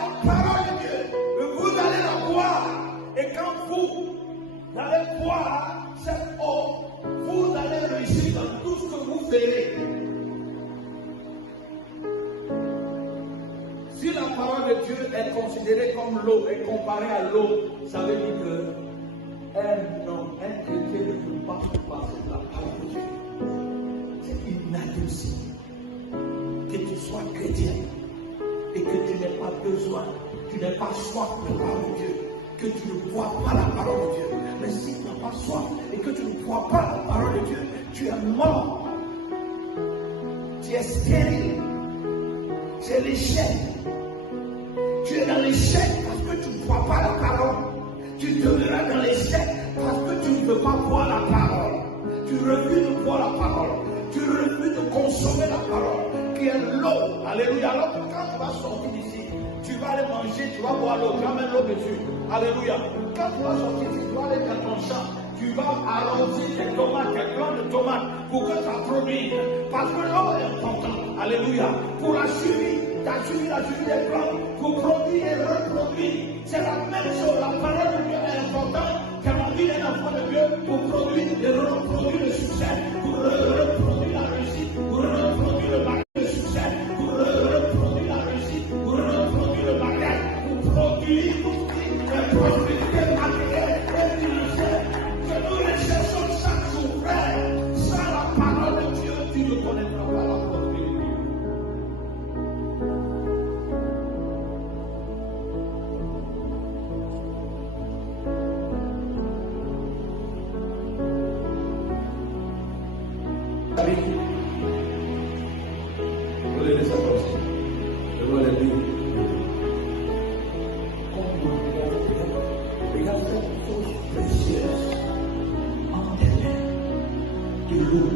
la parole de Dieu, vous allez la boire. Et quand vous allez boire cette eau, vous allez réussir dans tout ce que vous ferez. Si la parole de Dieu est considérée comme l'eau et comparée à l'eau, ça veut dire que un chrétien ne peut pas passer de la parole de Dieu. C'est inadmissible que tu sois chrétien et que tu n'aies pas besoin, tu n'aies pas soif de la parole de Dieu, que tu ne bois pas la parole de Dieu. Mais si tu n'as pas soif et que tu ne bois pas la parole de Dieu, tu es mort. Tu es stérile. C'est l'échec. Tu es dans l'échec parce que tu ne bois pas la parole. Tu demeuras dans l'échec parce que tu ne veux pas boire la parole. Tu refuses de boire la parole. Tu refuses de consommer la parole, qui est l'eau. Alléluia. Alors quand tu vas sortir d'ici, tu vas aller manger, tu vas boire l'eau, tu vas mettre l'eau dessus. Alléluia. Quand tu vas sortir d'ici, tu vas aller dans ton champ, tu vas arroser tes tomates, tes plants de tomates, pour que ça produise. Parce que l'eau est importante. Alléluia. Pour la suivi, la suivi des plantes, pour produire et reproduire. C'est la même chose. La parole de Dieu est importante. Car la vie d'un enfant de Dieu pour produire et reproduire le succès, pour reproduire la réussite, pour reproduire le bagage de succès, pour reproduire la réussite, pour reproduire le bagage, pour produire la prospérité matérielle et financière que nous recherchons chaque jour, frère. Sans la parole de Dieu, tu ne connaîtras pas la prospérité. Vous les laissez passer. Je vois les livres. Regarde cette chose précieuse en tes mains de l'eau.